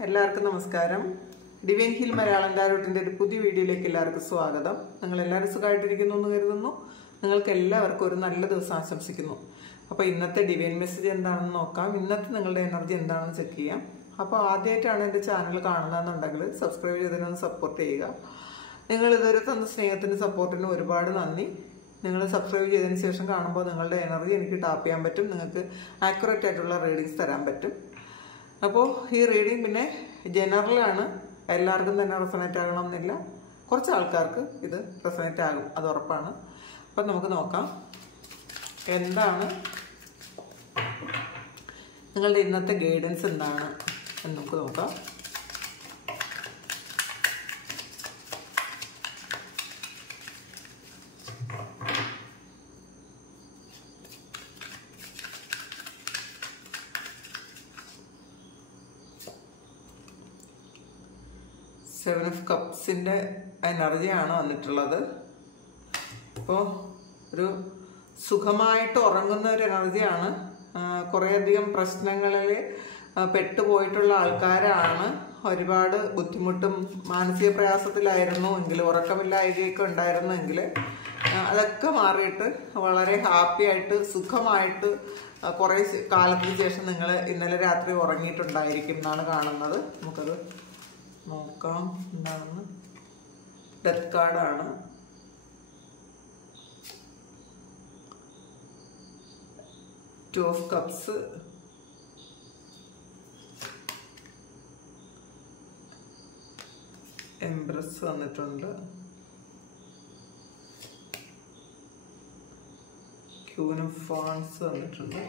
എല്ലാവർക്കും നമസ്കാരം. Divine hill Malayalam ടാരോട്ടിന്റെ ഒരു പുതിയ വീഡിയോയിലേക്ക് എല്ലാവർക്കും സ്വാഗതം. നിങ്ങൾ എല്ലാവരും സുഖമായിട്ടിരിക്കുന്നു എന്ന് കരുതുന്നു. നിങ്ങൾക്ക് എല്ലാവർക്കും ഒരു നല്ല ദിവസം ആശംസിക്കുന്നു. അപ്പോൾ ഇന്നത്തെ ഡിവൈൻ മെസ്സേജ് എന്താണെന്ന് നോക്കാം. ഇന്നത്തെ നിങ്ങളുടെ എനർജി എന്താണെന്ന് ചെക്ക് ചെയ്യാം. അപ്പോൾ ആദ്യമായിട്ടാണ് എൻ്റെ ചാനൽ കാണുന്നതെന്നുണ്ടെങ്കിൽ സബ്സ്ക്രൈബ് ചെയ്തതിനൊന്ന് സപ്പോർട്ട് ചെയ്യുക. നിങ്ങൾ ഇതുവരെ തന്ന സ്നേഹത്തിന് സപ്പോർട്ടിന് ഒരുപാട് നന്ദി. നിങ്ങൾ സബ്സ്ക്രൈബ് ചെയ്തതിന് ശേഷം കാണുമ്പോൾ നിങ്ങളുടെ എനർജി എനിക്ക് ടാപ്പ് ചെയ്യാൻ പറ്റും. നിങ്ങൾക്ക് ആക്യുറേറ്റ് ആയിട്ടുള്ള റീഡിങ്സ് തരാൻ പറ്റും. അപ്പോൾ ഈ റീഡിങ് പിന്നെ ജനറലാണ്, എല്ലാവർക്കും തന്നെ റെസണേറ്റ് ആകണമെന്നില്ല. കുറച്ച് ആൾക്കാർക്ക് ഇത് റെസണേറ്റ് ആകും, അത് ഉറപ്പാണ്. അപ്പം നമുക്ക് നോക്കാം എന്താണ് നിങ്ങളുടെ ഇന്നത്തെ ഗൈഡൻസ് എന്താണ് എന്ന് നമുക്ക് നോക്കാം. സെവൻ ഓഫ് കപ്സിൻ്റെ എനർജിയാണ് വന്നിട്ടുള്ളത്. അപ്പോൾ ഒരു സുഖമായിട്ട് ഉറങ്ങുന്ന ഒരു എനർജിയാണ്. കുറേയധികം പ്രശ്നങ്ങളിൽ പെട്ടുപോയിട്ടുള്ള ആൾക്കാരാണ്. ഒരുപാട് ബുദ്ധിമുട്ടും മാനസിക പ്രയാസത്തിലായിരുന്നു എങ്കിൽ, ഉറക്കമില്ലായ്കയൊക്കെ ഉണ്ടായിരുന്നെങ്കിൽ അതൊക്കെ മാറിയിട്ട് വളരെ ഹാപ്പി ആയിട്ട് സുഖമായിട്ട് കുറേ കാലത്തിന് ശേഷം നിങ്ങൾ ഇന്നലെ രാത്രി ഉറങ്ങിയിട്ടുണ്ടായിരിക്കും എന്നാണ് കാണുന്നത്. നമുക്കത് നോക്കാം എന്താണെന്ന്. ഡെത്ത് കാർഡാണ്. ടു ഓഫ് കപ്സ്, എംബ്രസ് വന്നിട്ടുണ്ട്, ക്യൂൻ ഓഫ് വാൻസ് വന്നിട്ടുണ്ട്,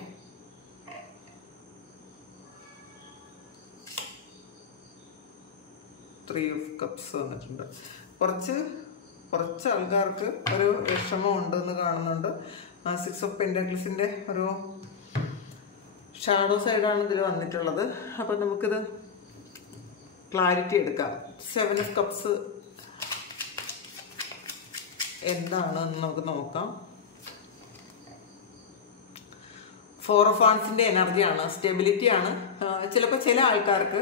ത്രീ ഓഫ് കപ്സ് വന്നിട്ടുണ്ട്. കുറച്ച് ആൾക്കാർക്ക് ഒരു വിഷമം ഉണ്ടെന്ന് കാണുന്നുണ്ട്. സിക്സ് ഓഫ് പെന്റക്കിൾസിന്റെ ഒരു ഷാഡോ സൈഡാണ് ഇതിൽ വന്നിട്ടുള്ളത്. അപ്പം നമുക്കിത് ക്ലാരിറ്റി എടുക്കാം. സെവൻ ഓഫ് കപ്സ് എന്താണെന്ന് നമുക്ക് നോക്കാം. ഫോർ ഓഫ് വാൻസിന്റെ എനർജിയാണ്, സ്റ്റെബിലിറ്റിയാണ്. ചിലപ്പോൾ ചില ആൾക്കാർക്ക്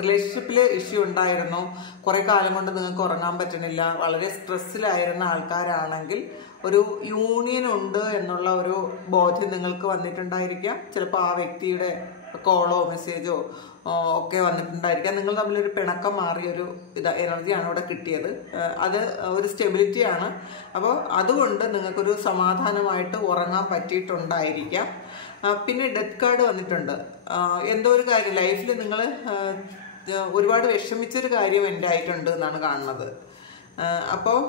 റിലേഷൻഷിപ്പിൽ ഇഷ്യൂ ഉണ്ടായിരുന്നു, കുറെ കാലം കൊണ്ട് നിങ്ങൾക്ക് ഉറങ്ങാൻ പറ്റണില്ല, വളരെ സ്ട്രെസ്സിലായിരുന്ന ആൾക്കാരാണെങ്കിൽ ഒരു യൂണിയൻ ഉണ്ട് എന്നുള്ള ഒരു ബോധ്യം നിങ്ങൾക്ക് വന്നിട്ടുണ്ടായിരിക്കാം. ചിലപ്പോൾ ആ വ്യക്തിയുടെ കോളോ മെസ്സേജോ ഒക്കെ വന്നിട്ടുണ്ടായിരിക്കാം. നിങ്ങൾ തമ്മിലൊരു പിണക്കം മാറിയൊരു എനർജിയാണ് ഇവിടെ കിട്ടിയത്. അത് ഒരു സ്റ്റെബിലിറ്റിയാണ്. അപ്പോൾ അതുകൊണ്ട് നിങ്ങൾക്കൊരു സമാധാനമായിട്ട് ഉറങ്ങാൻ പറ്റിയിട്ടുണ്ടായിരിക്കാം. പിന്നെ ഡെത്ത് കാർഡ് വന്നിട്ടുണ്ട്. എന്തോ ഒരു കാര്യം ലൈഫിൽ നിങ്ങൾ ഒരുപാട് വിഷമിച്ചൊരു കാര്യം എൻ്റെ ആയിട്ടുണ്ട് എന്നാണ് കാണുന്നത്. അപ്പോൾ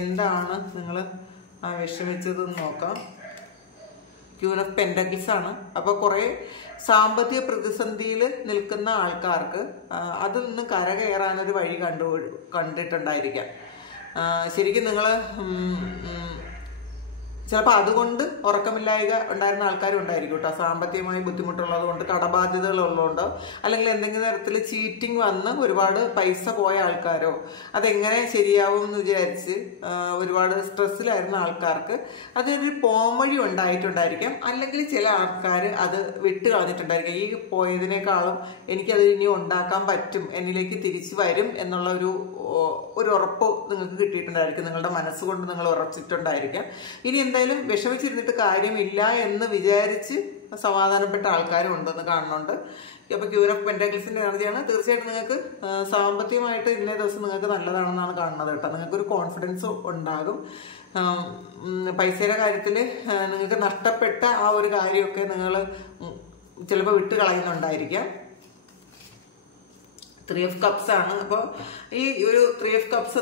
എന്താണ് നിങ്ങൾ വിഷമിച്ചതെന്ന് നോക്കാം. ക്യൂൻ ഓഫ് പെന്റക്കിൾസ് ആണ്. അപ്പോൾ കുറേ സാമ്പത്തിക പ്രതിസന്ധിയിൽ നിൽക്കുന്ന ആൾക്കാർക്ക് അതിൽ നിന്ന് കരകയറാനൊരു വഴി കണ്ടിട്ടുണ്ടായിരിക്കാം. ശരിക്കും നിങ്ങൾ ചിലപ്പോൾ അതുകൊണ്ട് ഉറക്കമില്ലായ്ക ഉണ്ടായിരുന്ന ആൾക്കാരും ഉണ്ടായിരിക്കും കേട്ടോ. സാമ്പത്തികമായി ബുദ്ധിമുട്ടുള്ളത് കൊണ്ട്, കടബാധ്യതകൾ ഉള്ളതുകൊണ്ടോ, അല്ലെങ്കിൽ എന്തെങ്കിലും തരത്തിൽ ചീറ്റിംഗ് വന്ന് ഒരുപാട് പൈസ പോയ ആൾക്കാരോ, അതെങ്ങനെ ശരിയാവും എന്ന് വിചാരിച്ച് ഒരുപാട് സ്ട്രെസ്സിലായിരുന്ന ആൾക്കാർക്ക് അതൊരു പോംവഴി ഉണ്ടായിട്ടുണ്ടായിരിക്കാം. അല്ലെങ്കിൽ ചില ആൾക്കാർ അത് വിട്ട് കളഞ്ഞിട്ടുണ്ടായിരിക്കാം. ഈ പോയതിനേക്കാളും എനിക്കത് ഇനി ഉണ്ടാക്കാൻ പറ്റും, എന്നിലേക്ക് തിരിച്ചു വരും എന്നുള്ള ഒരു ഉറപ്പ് നിങ്ങൾക്ക് കിട്ടിയിട്ടുണ്ടായിരിക്കും. നിങ്ങളുടെ മനസ്സുകൊണ്ട് നിങ്ങൾ ഉറച്ചിട്ടുണ്ടായിരിക്കാം. ഇനി എന്തായാലും വിഷമിച്ചിരുന്നിട്ട് കാര്യമില്ല എന്ന് വിചാരിച്ച് സമാധാനപ്പെട്ട ആൾക്കാരും ഉണ്ടെന്ന് കാണുന്നുണ്ട്. അപ്പോൾ ക്യൂൻ ഓഫ് പെന്റക്കിൾസിന്റെ എനർജിയാണ്. തീർച്ചയായിട്ടും നിങ്ങൾക്ക് സാമ്പത്തികമായിട്ട് ഇന്നേ ദിവസം നിങ്ങൾക്ക് നല്ലതാണെന്നാണ് കാണുന്നത് കേട്ടോ. നിങ്ങൾക്കൊരു കോൺഫിഡൻസ് ഉണ്ടാകും. പൈസയുടെ കാര്യത്തിൽ നിങ്ങൾക്ക് നഷ്ടപ്പെട്ട ആ ഒരു കാര്യമൊക്കെ നിങ്ങൾ ചിലപ്പോൾ വിട്ട് കളയുന്നുണ്ടായിരിക്കാം. ത്രീ ഓഫ് കപ്സ് ആണ്. അപ്പോൾ ഈ ഒരു three of cups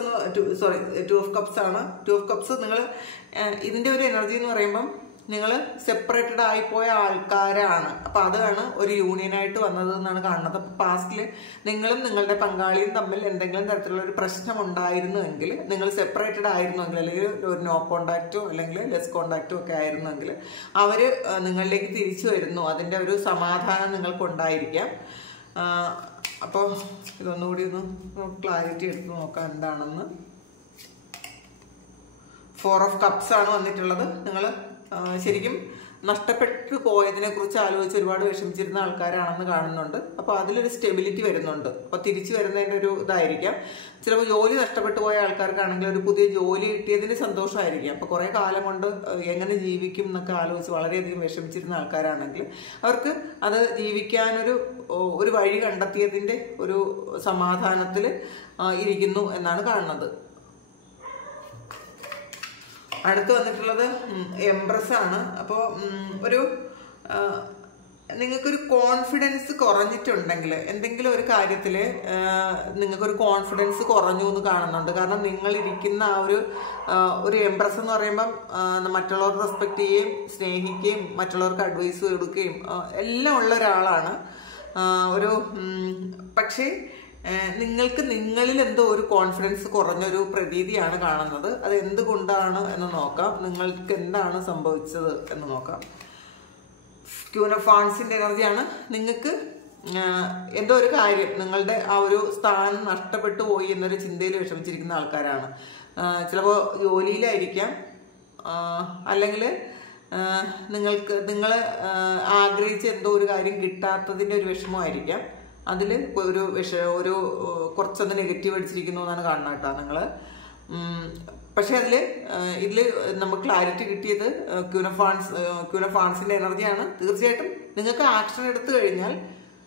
two of cups ആണ്. ടു ഓഫ് കപ്സ് നിങ്ങൾ ഇതിൻ്റെ ഒരു എനർജി എന്ന് പറയുമ്പം നിങ്ങൾ സെപ്പറേറ്റഡ് ആയിപ്പോയ ആൾക്കാരാണ്. അപ്പം അതാണ് ഒരു യൂണിയനായിട്ട് വന്നത് എന്നാണ് കാണുന്നത്. അപ്പം പാസ്റ്റിൽ നിങ്ങളും നിങ്ങളുടെ പങ്കാളിയും തമ്മിൽ എന്തെങ്കിലും തരത്തിലുള്ള ഒരു പ്രശ്നം ഉണ്ടായിരുന്നുവെങ്കിൽ, നിങ്ങൾ സെപ്പറേറ്റഡ് ആയിരുന്നുവെങ്കിൽ, അല്ലെങ്കിൽ ഒരു നോ കോണ്ടാക്റ്റോ അല്ലെങ്കിൽ ലെസ് കോണ്ടാക്റ്റോ ഒക്കെ ആയിരുന്നുവെങ്കിൽ അവർ നിങ്ങളിലേക്ക് തിരിച്ചു വരുന്നു. അതിൻ്റെ ഒരു സമാധാനം നിങ്ങൾക്കുണ്ടായിരിക്കാം. അപ്പോൾ ഇതൊന്നുകൂടി ഒന്ന് ക്ലാരിറ്റി എടുത്ത് നോക്കാം എന്താണെന്ന്. ഫോർ ഓഫ് കപ്സ് ആണ് വന്നിട്ടുള്ളത്. നിങ്ങൾ ശരിക്കും നഷ്ടപ്പെട്ടു പോയതിനെ കുറിച്ച് ആലോചിച്ച് ഒരുപാട് വിഷമിച്ചിരുന്ന ആൾക്കാരാണെന്ന് കാണുന്നുണ്ട്. അപ്പോൾ അതിലൊരു സ്റ്റെബിലിറ്റി വരുന്നുണ്ട്. അപ്പോൾ തിരിച്ചു വരുന്നതിൻ്റെ ഒരു ഇതായിരിക്കാം. ചിലപ്പോൾ ജോലി നഷ്ടപ്പെട്ടു പോയ ആൾക്കാർക്കാണെങ്കിൽ ഒരു പുതിയ ജോലി കിട്ടിയതിന് സന്തോഷമായിരിക്കും. അപ്പോൾ കുറേ കാലം കൊണ്ട് എങ്ങനെ ജീവിക്കും എന്നൊക്കെ ആലോചിച്ച് വളരെയധികം വിഷമിച്ചിരുന്ന ആൾക്കാരാണെങ്കിൽ അവർക്ക് അത് ജീവിക്കാനൊരു വഴി കണ്ടെത്തിയതിൻ്റെ ഒരു സമാധാനത്തിൽ ഇരിക്കുന്നു എന്നാണ് കാണുന്നത്. അടുത്ത് വന്നിട്ടുള്ളത് എംപ്രസ് ആണ്. അപ്പോൾ നിങ്ങൾക്കൊരു കോൺഫിഡൻസ് കുറഞ്ഞിട്ടുണ്ടെങ്കിൽ എന്തെങ്കിലും ഒരു കാര്യത്തിൽ നിങ്ങൾക്കൊരു കോൺഫിഡൻസ് കുറഞ്ഞു എന്ന് കാണുന്നുണ്ട്. കാരണം നിങ്ങളിരിക്കുന്ന ആ ഒരു എംപ്രസ് എന്ന് പറയുമ്പം മറ്റുള്ളവർ റെസ്പെക്ട് ചെയ്യുകയും സ്നേഹിക്കുകയും മറ്റുള്ളവർക്ക് അഡ്വൈസ് കൊടുക്കുകയും എല്ലാം ഉള്ള ഒരാളാണ്. പക്ഷേ നിങ്ങൾക്ക് നിങ്ങളിൽ എന്തോ ഒരു കോൺഫിഡൻസ് കുറഞ്ഞൊരു പ്രതീതിയാണ് കാണുന്നത്. അത് എന്തുകൊണ്ടാണ് എന്ന് നോക്കാം. നിങ്ങൾക്ക് എന്താണ് സംഭവിച്ചത് എന്ന് നോക്കാം. ക്യൂൻ ഓഫ് വാൻസിന്റെ എനർജിയാണ്. നിങ്ങൾക്ക് എന്തോ ഒരു കാര്യം നിങ്ങളുടെ ആ ഒരു സ്ഥാനം നഷ്ടപ്പെട്ടു പോയി എന്നൊരു ചിന്തയിൽ വിഷമിച്ചിരിക്കുന്ന ആൾക്കാരാണ്. ചിലപ്പോൾ ജോലിയിലായിരിക്കാം, അല്ലെങ്കിൽ നിങ്ങൾ ആഗ്രഹിച്ച എന്തോ ഒരു കാര്യം കിട്ടാത്തതിൻ്റെ ഒരു വിഷമമായിരിക്കാം. അതിൽ കുറച്ചൊന്ന് നെഗറ്റീവ് അടിച്ചിരിക്കുന്നു എന്നാണ് കാണുന്നത് കേട്ടോ നിങ്ങൾ. പക്ഷെ ഇതിൽ നമുക്ക് ക്ലാരിറ്റി കിട്ടിയത് ക്യൂൻ ഓഫ് വാൻസിന്റെ എനർജിയാണ്. തീർച്ചയായിട്ടും നിങ്ങൾക്ക് ആക്ഷൻ എടുത്തു കഴിഞ്ഞാൽ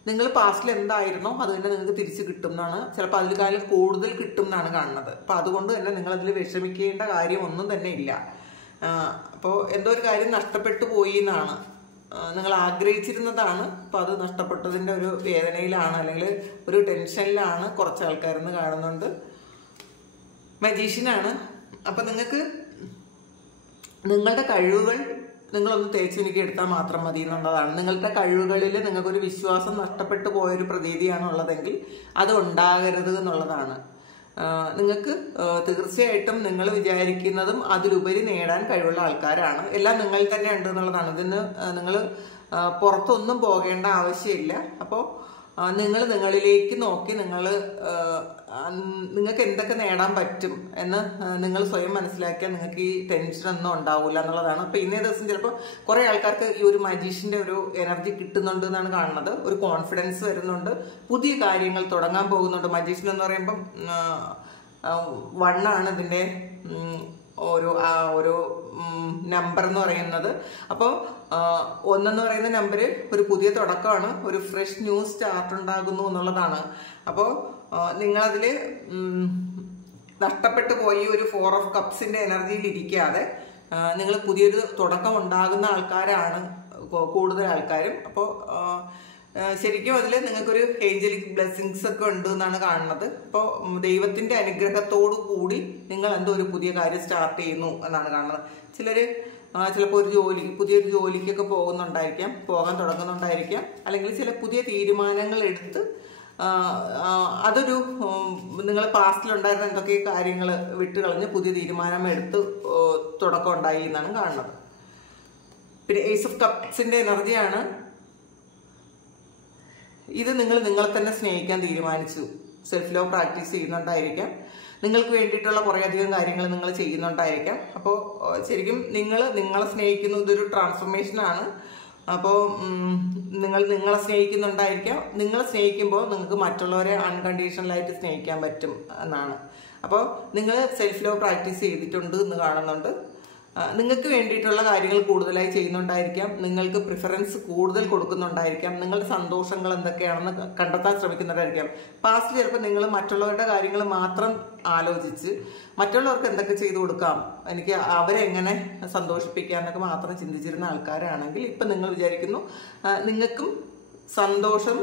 നിങ്ങൾ പാസ്റ്റിൽ എന്തായിരുന്നോ അത് തന്നെ നിങ്ങൾക്ക് തിരിച്ച് കിട്ടും എന്നാണ്. ചിലപ്പോൾ അതിൽ കൂടുതൽ കിട്ടും എന്നാണ് കാണുന്നത്. അപ്പോൾ അതുകൊണ്ട് തന്നെ നിങ്ങൾ അതിൽ വിഷമിക്കേണ്ട കാര്യം ഒന്നും തന്നെ ഇല്ല. അപ്പോൾ എന്തോ ഒരു കാര്യം നഷ്ടപ്പെട്ടു പോയി എന്നാണ്, നിങ്ങൾ ആഗ്രഹിച്ചിരുന്നതാണ്. അപ്പോൾ അത് നഷ്ടപ്പെട്ടതിൻ്റെ ഒരു വേദനയിലാണ് അല്ലെങ്കിൽ ഒരു ടെൻഷനിലാണ് കുറച്ച് ആൾക്കാരെന്ന് കാണുന്നുണ്ട്. മജീഷ്യനാണ്. അപ്പം നിങ്ങൾക്ക് നിങ്ങളുടെ കഴിവുകൾ നിങ്ങളൊന്ന് തേച്ചെനിക്ക് എടുത്താൽ മാത്രം മതി എന്നുള്ളതാണ്. നിങ്ങളുടെ കഴിവുകളിൽ നിങ്ങൾക്കൊരു വിശ്വാസം നഷ്ടപ്പെട്ടു പോയൊരു പ്രതീതിയാണ് ഉള്ളതെങ്കിൽ അത് ഉണ്ടാകരുത് എന്നുള്ളതാണ്. നിങ്ങൾക്ക് തീർച്ചയായിട്ടും നിങ്ങൾ വിചാരിക്കുന്നതും അതിലുപരി നേടാൻ കഴിവുള്ള ആൾക്കാരാണ്. എല്ലാം നിങ്ങളിൽ തന്നെ ഉണ്ട് എന്നുള്ളതാണ്. ഇതിന് നിങ്ങൾ പുറത്തൊന്നും പോകേണ്ട ആവശ്യമില്ല. അപ്പോൾ നിങ്ങളിലേക്ക് നോക്കി നിങ്ങൾക്ക് എന്തൊക്കെ നേടാൻ പറ്റും എന്ന് നിങ്ങൾ സ്വയം മനസ്സിലാക്കിയാൽ നിങ്ങൾക്ക് ഈ ടെൻഷനൊന്നും ഉണ്ടാവില്ല എന്നുള്ളതാണ്. അപ്പോൾ ഇന്നേ ദിവസം ചിലപ്പോൾ കുറേ ആൾക്കാർക്ക് ഈ ഒരു മജീഷ്യൻ്റെ ഒരു എനർജി കിട്ടുന്നുണ്ട് എന്നാണ് കാണുന്നത്. ഒരു കോൺഫിഡൻസ് വരുന്നുണ്ട്, പുതിയ കാര്യങ്ങൾ തുടങ്ങാൻ പോകുന്നുണ്ട്. മജീഷ്യൻ എന്ന് പറയുമ്പം 1 ആണ് ഇതിൻ്റെ ഒരു നമ്പർ എന്ന് പറയുന്നത്. അപ്പോൾ 1 എന്ന് പറയുന്ന നമ്പർ ഒരു പുതിയ തുടക്കമാണ്, ഒരു ഫ്രഷ് ന്യൂ സ്റ്റാർട്ട് ഉണ്ടാകുന്നു എന്നുള്ളതാണ്. അപ്പോൾ നിങ്ങളതിൽ നഷ്ടപ്പെട്ടു പോയി ഒരു 4 ഓഫ് കപ്സിന്റെ എനർജിയിൽ ഇരിക്കാതെ നിങ്ങൾ പുതിയൊരു തുടക്കം ഉണ്ടാകുന്ന ആൾക്കാരാണ് കൂടുതൽ ആൾക്കാരും. അപ്പോൾ ശരിക്കും അതിൽ നിങ്ങൾക്കൊരു ഏഞ്ചലിക് ബ്ലെസ്സിങ്സ് ഒക്കെ ഉണ്ട് എന്നാണ് കാണുന്നത്. അപ്പോൾ ദൈവത്തിന്റെ അനുഗ്രഹത്തോടു കൂടി നിങ്ങൾ എന്തോ ഒരു പുതിയ കാര്യം സ്റ്റാർട്ട് ചെയ്യുന്നു എന്നാണ് കാണുന്നത്. ചിലപ്പോൾ പുതിയൊരു ജോലിക്കൊക്കെ പോകാൻ തുടങ്ങുന്നുണ്ടായിരിക്കാം. അല്ലെങ്കിൽ ചില പുതിയ തീരുമാനങ്ങൾ എടുത്ത് അതൊരു നിങ്ങൾ പാസ്റ്റിലുണ്ടായിരുന്ന എന്തൊക്കെ കാര്യങ്ങൾ വിട്ടുകളഞ്ഞ് പുതിയ തീരുമാനം എടുത്ത് തുടക്കം ഉണ്ടായി എന്നാണ് കാണുന്നത്. പിന്നെ ഏസ് ഓഫ് കപ്സിന്റെ എനർജിയാണ്. ഇത് നിങ്ങളെ തന്നെ സ്നേഹിക്കാൻ തീരുമാനിച്ചു. സെൽഫ് ലവ് പ്രാക്ടീസ് ചെയ്യുന്നുണ്ടായിരിക്കാം. നിങ്ങൾക്ക് വേണ്ടിയിട്ടുള്ള കുറേയധികം കാര്യങ്ങൾ നിങ്ങൾ ചെയ്യുന്നുണ്ടായിരിക്കാം. അപ്പോൾ ശരിക്കും നിങ്ങളെ സ്നേഹിക്കുന്ന ഇതൊരു ട്രാൻസ്ഫോർമേഷനാണ്. അപ്പോൾ നിങ്ങളെ സ്നേഹിക്കുന്നുണ്ടായിരിക്കാം. നിങ്ങളെ സ്നേഹിക്കുമ്പോൾ നിങ്ങൾക്ക് മറ്റുള്ളവരെ അൺകണ്ടീഷണലായിട്ട് സ്നേഹിക്കാൻ പറ്റും എന്നാണ്. അപ്പോൾ നിങ്ങൾ സെൽഫ് ലവ് പ്രാക്ടീസ് ചെയ്തിട്ടുണ്ട് എന്ന് കാണുന്നുണ്ട്. നിങ്ങൾക്ക് വേണ്ടിയിട്ടുള്ള കാര്യങ്ങൾ കൂടുതലായി ചെയ്യുന്നുണ്ടായിരിക്കാം. നിങ്ങൾക്ക് പ്രിഫറൻസ് കൂടുതൽ കൊടുക്കുന്നുണ്ടായിരിക്കാം. നിങ്ങളുടെ സന്തോഷങ്ങൾ എന്തൊക്കെയാണെന്ന് കണ്ടെത്താൻ ശ്രമിക്കുന്നുണ്ടായിരിക്കാം. പാസ്റ്റിൽ ചിലപ്പോൾ നിങ്ങൾ മറ്റുള്ളവരുടെ കാര്യങ്ങൾ മാത്രം ആലോചിച്ച് മറ്റുള്ളവർക്ക് എന്തൊക്കെ ചെയ്തു കൊടുക്കാം, എനിക്ക് അവരെ എങ്ങനെ സന്തോഷിപ്പിക്കാം എന്നൊക്കെ മാത്രം ചിന്തിച്ചിരുന്ന ആൾക്കാരാണെങ്കിൽ ഇപ്പം നിങ്ങൾ വിചാരിക്കുന്നു നിങ്ങൾക്കും സന്തോഷം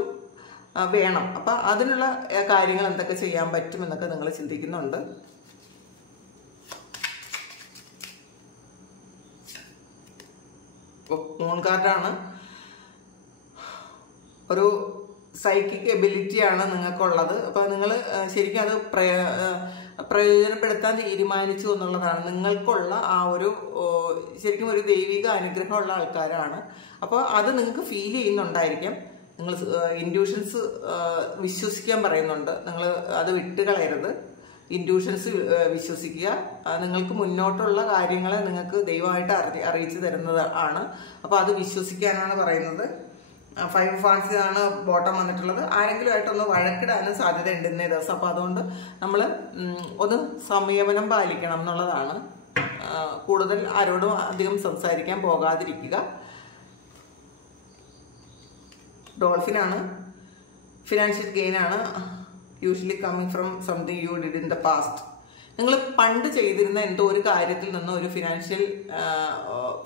വേണം. അപ്പം അതിനുള്ള കാര്യങ്ങൾ എന്തൊക്കെ ചെയ്യാൻ പറ്റും എന്നൊക്കെ നിങ്ങൾ ചിന്തിക്കുന്നുണ്ട്. മൂൺ കാർഡാണ്. ഒരു സൈക്കിക് എബിലിറ്റിയാണ് നിങ്ങൾക്കുള്ളത്. അപ്പോൾ നിങ്ങൾ ശരിക്കും അത് പ്രയോജനപ്പെടുത്താൻ തീരുമാനിച്ചു എന്നുള്ളതാണ്. നിങ്ങൾക്കുള്ള ആ ഒരു ശരിക്കും ഒരു ദൈവിക അനുഗ്രഹമുള്ള ആൾക്കാരാണ്. അപ്പോൾ അത് നിങ്ങൾക്ക് ഫീൽ ചെയ്യുന്നുണ്ടായിരിക്കാം. നിങ്ങൾ ഇൻഡ്യൂഷൻസ് വിശ്വസിക്കാൻ പറയുന്നുണ്ട്. നിങ്ങൾ അത് വിട്ടുകളയരുത്. ഇൻറ്റ്യൂഷൻസ് വിശ്വസിക്കുക. നിങ്ങൾക്ക് മുന്നോട്ടുള്ള കാര്യങ്ങളെ നിങ്ങൾക്ക് ദൈവമായിട്ട് അറിയിച്ചു തരുന്നത് ആണ്. അപ്പോൾ അത് വിശ്വസിക്കാനാണ് പറയുന്നത്. 5 ഓഫ് വാൻഡ്സിലാണ് ബോട്ടം വന്നിട്ടുള്ളത്. ആരെങ്കിലും ആയിട്ടൊന്ന് വഴക്കിടാനും സാധ്യത ഉണ്ട് ഇന്നേ ദിവസം. അപ്പോൾ അതുകൊണ്ട് നമ്മൾ ഒന്ന് സംയമനം പാലിക്കണം എന്നുള്ളതാണ്. കൂടുതൽ ആരോടും അധികം സംസാരിക്കാൻ പോകാതിരിക്കുക. ഡോൾഫിനാണ്. ഫിനാൻഷ്യൽ ഗെയിൻ ആണ് usually coming from something you did in the past. നിങ്ങൾ പണ്ട് ചെയ്തിരുന്ന എന്തോ ഒരു കാര്യത്തിൽ നിന്ന് ഒരു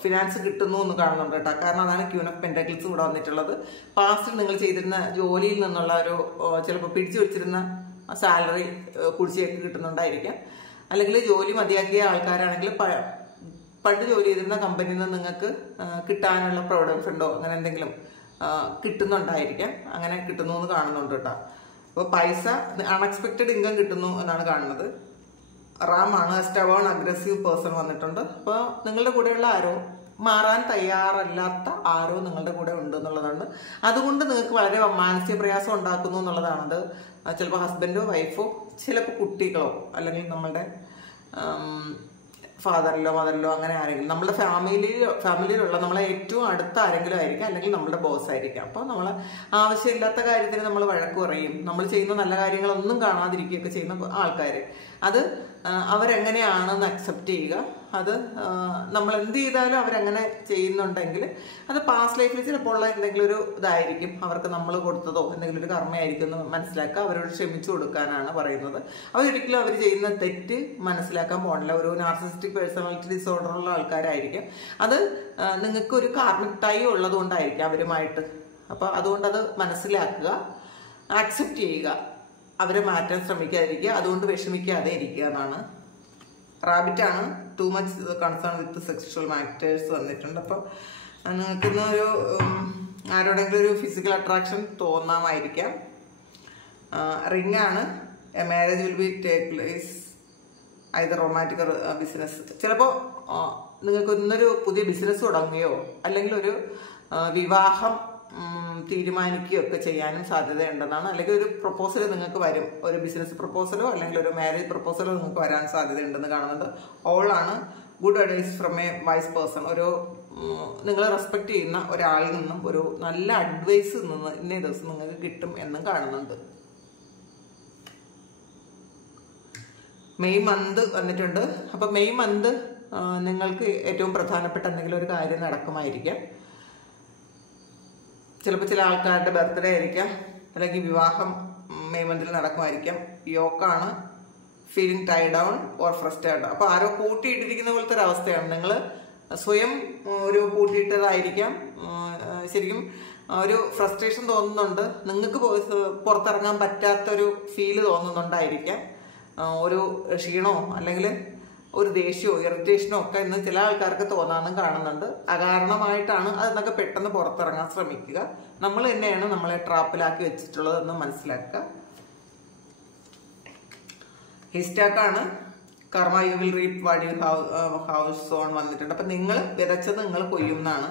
ഫിനാൻസ് കിട്ടുന്നു എന്ന് കാണുന്നുണ്ട് കേട്ടോ. കാരണം അതാണ് ക്യൂൻ ഓഫ് പെന്റക്കിൾസ് ഇവിടെ വന്നിട്ടുള്ളത്. പാസ്റ്റിൽ നിങ്ങൾ ചെയ്തിരുന്ന ജോലിയിൽ നിന്നുള്ള ഒരു ചിലപ്പോൾ പിടിച്ചു വെച്ചിരുന്ന സാലറി കുടിശ്ശികയൊക്കെ കിട്ടുന്നുണ്ടായിരിക്കാം. അല്ലെങ്കിൽ ജോലി മതിയാക്കിയ ആൾക്കാരാണെങ്കിൽ പണ്ട് ജോലി ചെയ്തിരുന്ന കമ്പനിയിൽ നിന്ന് നിങ്ങൾക്ക് കിട്ടാനുള്ള പ്രൊവിഡന്റ് ഫണ്ടോ അങ്ങനെ എന്തെങ്കിലും കിട്ടുന്നുണ്ടായിരിക്കാം. അങ്ങനെ കിട്ടുന്നു എന്ന് കാണുന്നുണ്ട് കേട്ടോ. അപ്പോൾ പൈസ അൺഎക്സ്പെക്റ്റഡ് ഇൻകം കിട്ടുന്നു എന്നാണ് കാണുന്നത്. റാമാണ്. സ്റ്റബേൺ അഗ്രസീവ് പേഴ്സൺ വന്നിട്ടുണ്ട്. അപ്പോൾ നിങ്ങളുടെ കൂടെയുള്ള ആരോ, മാറാൻ തയ്യാറല്ലാത്ത ആരോ നിങ്ങളുടെ കൂടെ ഉണ്ട് എന്നുള്ളതാണ്. അതുകൊണ്ട് നിങ്ങൾക്ക് വളരെ മാനസിക പ്രയാസം ഉണ്ടാക്കുന്നു എന്നുള്ളതാണത്. ചിലപ്പോൾ ഹസ്ബൻഡോ വൈഫോ ചിലപ്പോൾ കുട്ടികളോ അല്ലെങ്കിൽ നമ്മളുടെ ഫാദറിലോ മദറിലോ അങ്ങനെ ആരെങ്കിലും നമ്മുടെ ഫാമിലിയിലുള്ള നമ്മളെ ഏറ്റവും അടുത്ത ആരെങ്കിലും ആയിരിക്കാം, അല്ലെങ്കിൽ നമ്മുടെ ബോസ് ആയിരിക്കാം. അപ്പോൾ നമ്മൾ ആവശ്യമില്ലാത്ത കാര്യത്തിന് നമ്മൾ വഴക്ക് പറയും. നമ്മൾ ചെയ്യുന്ന നല്ല കാര്യങ്ങളൊന്നും കാണാതിരിക്കുകയൊക്കെ ചെയ്യുന്ന ആൾക്കാർ, അത് അവരെങ്ങനെയാണെന്ന് അക്സെപ്റ്റ് ചെയ്യുക. അത് നമ്മൾ എന്ത് ചെയ്താലും അവരങ്ങനെ ചെയ്യുന്നുണ്ടെങ്കിൽ അത് പാസ്റ്റ് ലൈഫിൽ ചിലപ്പോൾ ഉള്ള എന്തെങ്കിലും ഒരു ഇതായിരിക്കും, അവർക്ക് നമ്മൾ കൊടുത്തതോ എന്തെങ്കിലും ഒരു കർമ്മയായിരിക്കും എന്ന് മനസ്സിലാക്കുക. അവരോട് ക്ഷമിച്ചു കൊടുക്കാനാണ് പറയുന്നത്. അവരൊരിക്കലും അവർ ചെയ്യുന്ന തെറ്റ് മനസ്സിലാക്കാൻ പോകണില്ല. ഒരു നാർസിസിസ്റ്റിക് പേഴ്സണാലിറ്റി ഡിസോർഡർ ഉള്ള ആൾക്കാരായിരിക്കും. അത് നിങ്ങൾക്ക് ഒരു കാർമിക് ടൈ ഉള്ളത് കൊണ്ടായിരിക്കും അവരുമായിട്ട്. അപ്പോൾ അതുകൊണ്ട് അത് മനസ്സിലാക്കുക, ആക്സെപ്റ്റ് ചെയ്യുക, അവരെ മാറ്റാൻ ശ്രമിക്കാതിരിക്കുക, അതുകൊണ്ട് വിഷമിക്കാതെ ഇരിക്കുക എന്നാണ്. റാബിറ്റാണ്. Too much concern with sexual matters വന്നിട്ടുണ്ട്. അപ്പോൾ നിങ്ങൾക്ക് ഇന്നൊരു ആരോടെങ്കിലും ഒരു ഫിസിക്കൽ അട്രാക്ഷൻ തോന്നാമായിരിക്കാം. റിംഗ് ആണ്. A marriage will be take place, either romantic business. ചിലപ്പോൾ നിങ്ങൾക്ക് ഇന്നൊരു പുതിയ ബിസിനസ് തുടങ്ങുകയോ അല്ലെങ്കിൽ ഒരു വിവാഹം തീരുമാനിക്കുകയൊക്കെ ചെയ്യാനും സാധ്യതയുണ്ടെന്നാണ്. അല്ലെങ്കിൽ ഒരു പ്രപ്പോസൽ നിങ്ങൾക്ക് വരും, ഒരു ബിസിനസ് പ്രപ്പോസലോ അല്ലെങ്കിൽ ഒരു മാരേജ് പ്രപ്പോസലോ നിങ്ങൾക്ക് വരാൻ സാധ്യതയുണ്ടെന്ന് കാണുന്നുണ്ട്. ഓളാണ്. Good advice from a wise person. ഒരു നിങ്ങൾ റെസ്പെക്ട് ചെയ്യുന്ന ഒരാളിൽ നിന്നും ഒരു നല്ല അഡ്വൈസ് ഇന്നേ ദിവസം നിങ്ങൾക്ക് കിട്ടും എന്നും കാണുന്നുണ്ട്. മെയ് മന്ത് വന്നിട്ടുണ്ട്. അപ്പം മെയ് മന്ത് നിങ്ങൾക്ക് ഏറ്റവും പ്രധാനപ്പെട്ട എന്തെങ്കിലും ഒരു കാര്യം നടക്കുമായിരിക്കാം. ചിലപ്പോൾ ചില ആൾക്കാരുടെ ബർത്ത്ഡേ ആയിരിക്കാം, അല്ലെങ്കിൽ വിവാഹം മെയ് മന്തിൽ നടക്കുമായിരിക്കാം. യോക്കാണ്. Feeling tie down or frustrated. അപ്പോൾ ആരോ കൂട്ടിയിട്ടിരിക്കുന്ന പോലത്തെ ഒരു അവസ്ഥയാണ്. നിങ്ങൾ സ്വയം ഒരു കൂട്ടിയിട്ടതായിരിക്കാം. ശരിക്കും ഒരു ഫ്രസ്ട്രേഷൻ തോന്നുന്നുണ്ട്. നിങ്ങൾക്ക് പുറത്തിറങ്ങാൻ പറ്റാത്തൊരു ഫീല് തോന്നുന്നുണ്ടായിരിക്കാം. ഒരു ക്ഷീണമോ അല്ലെങ്കിൽ ഒരു ദേഷ്യമോ ഇറിറ്റേഷനോ ഒക്കെ ഇന്ന് ചില ആൾക്കാർക്ക് തോന്നാനും കാണുന്നുണ്ട്. അകാരണമായിട്ടാണ് അതെന്നൊക്കെ പെട്ടെന്ന് പുറത്തിറങ്ങാൻ ശ്രമിക്കുക. നമ്മൾ തന്നെയാണ് നമ്മളെ ട്രാപ്പിലാക്കി വെച്ചിട്ടുള്ളതെന്ന് മനസ്സിലാക്കുക. ഹിസ്റ്റാക്കാണ്. കർമ്മ you will reap what you have zone വന്നിട്ടുണ്ട്. അപ്പം നിങ്ങൾ വിതച്ചത് നിങ്ങൾ കൊയ്യും എന്നാണ്.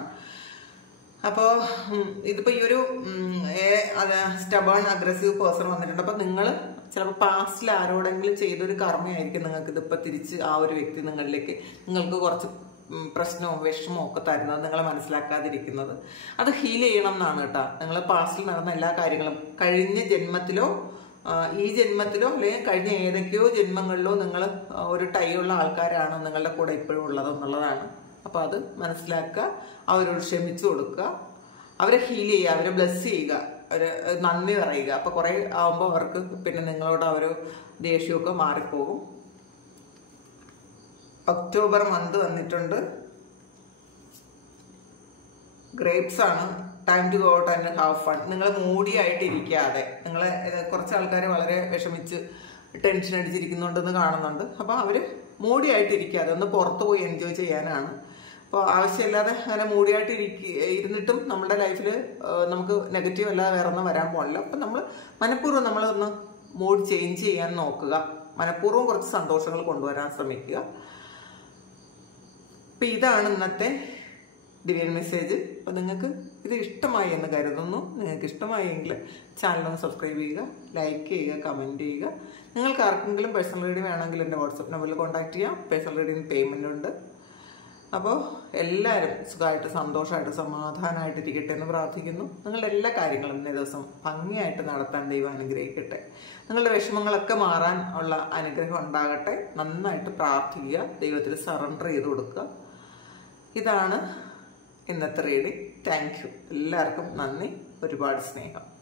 അപ്പോൾ ഇതിപ്പോൾ ഈ ഒരു സ്റ്റബേൺ അഗ്രസീവ് പേഴ്സൺ വന്നിട്ടുണ്ട്. അപ്പം നിങ്ങൾ ചിലപ്പോൾ പാസ്റ്റിൽ ആരോടെങ്കിലും ചെയ്തൊരു കർമ്മയായിരിക്കും നിങ്ങൾക്ക് ഇതിപ്പോൾ തിരിച്ച് ആ ഒരു വ്യക്തി നിങ്ങൾക്ക് കുറച്ച് പ്രശ്നവും വിഷമവും ഒക്കെ തരുന്നത് നിങ്ങൾ മനസ്സിലാക്കാതിരിക്കുന്നത്. അത് ഹീൽ ചെയ്യണം എന്നാണ് കേട്ടോ. നിങ്ങൾ പാസ്റ്റിൽ നടന്ന എല്ലാ കാര്യങ്ങളും കഴിഞ്ഞ ജന്മത്തിലോ ഈ ജന്മത്തിലോ അല്ലെങ്കിൽ കഴിഞ്ഞ ഏതൊക്കെയോ ജന്മങ്ങളിലോ നിങ്ങൾ ഒരു ടൈയുള്ള ആൾക്കാരാണ് നിങ്ങളുടെ കൂടെ ഇപ്പോഴും ഉള്ളതെന്നുള്ളതാണ്. അപ്പോൾ അത് മനസ്സിലാക്കുക, അവരോട് ക്ഷമിച്ചു കൊടുക്കുക, അവരെ ഹീൽ ചെയ്യുക, അവരെ ബ്ലെസ് ചെയ്യുക, ഒരു നന്ദി പറയുക. അപ്പോൾ കുറേ ആകുമ്പോൾ അവർക്ക് പിന്നെ നിങ്ങളോട് ആ ഒരു ദേഷ്യമൊക്കെ മാറിപ്പോകും. ഒക്ടോബർ മന്ത് വന്നിട്ടുണ്ട്. ഗ്രേപ്സ് ആണ്. Time to go out and have fun. നിങ്ങൾ മൂഡിയായിട്ട് ഇരിക്കാതെ, നിങ്ങളെ കുറച്ച് ആൾക്കാർ വളരെ വിഷമിച്ച് ടെൻഷൻ അടിച്ചിരിക്കുന്നുണ്ടെന്ന് കാണുന്നുണ്ട്. അപ്പോൾ അവർ മൂഡിയായിട്ട് ഇരിക്കാതെ ഒന്ന് പുറത്ത് പോയി എൻജോയ് ചെയ്യാനാണ്. അപ്പോൾ ആവശ്യമില്ലാതെ അങ്ങനെ മൂഡിയായിട്ട് ഇരുന്നിട്ടും നമ്മുടെ ലൈഫിൽ നമുക്ക് നെഗറ്റീവ് അല്ലാതെ വേറെ ഒന്നും വരാൻ പോകില്ല. അപ്പം നമ്മൾ മനഃപൂർവ്വം നമ്മളൊന്ന് മൂഡ് ചേഞ്ച് ചെയ്യാൻ നോക്കുക. മനഃപൂർവ്വം കുറച്ച് സന്തോഷങ്ങൾ കൊണ്ടുവരാൻ ശ്രമിക്കുക. അപ്പം ഇതാണ് ഇന്നത്തെ ഡിവൈൻ മെസ്സേജ്. അപ്പോൾ നിങ്ങൾക്ക് ഇത് ഇഷ്ടമായി എന്ന് കരുതുന്നു. നിങ്ങൾക്ക് ഇഷ്ടമായെങ്കിൽ ചാനലൊന്ന് സബ്സ്ക്രൈബ് ചെയ്യുക, ലൈക്ക് ചെയ്യുക, കമൻറ്റ് ചെയ്യുക. നിങ്ങൾക്ക് ആർക്കെങ്കിലും പേഴ്സണൽ റീഡിംഗ് വേണമെങ്കിൽ എൻ്റെ വാട്സപ്പ് നമ്പറിൽ കോൺടാക്ട് ചെയ്യാം. പേഴ്സണൽ റീഡിംഗ് പേയ്മെൻ്റ് ഉണ്ട്. അപ്പോൾ എല്ലാവരും സുഖമായിട്ട് സന്തോഷമായിട്ട് സമാധാനമായിട്ടിരിക്കട്ടെ എന്ന് പ്രാർത്ഥിക്കുന്നു. നിങ്ങളുടെ എല്ലാ കാര്യങ്ങളും ഇന്നേ ദിവസം ഭംഗിയായിട്ട് നടത്താൻ ദൈവം അനുഗ്രഹിക്കട്ടെ. നിങ്ങളുടെ വിഷമങ്ങളൊക്കെ മാറാൻ ഉള്ള അനുഗ്രഹം ഉണ്ടാകട്ടെ. നന്നായിട്ട് പ്രാർത്ഥിക്കുക, ദൈവത്തിൽ സറണ്ടർ ചെയ്ത് കൊടുക്കുക. ഇതാണ് ഇന്നത്തെ റീഡിംഗ്. Thank you. എല്ലാവർക്കും നന്ദി, ഒരുപാട് സ്നേഹം.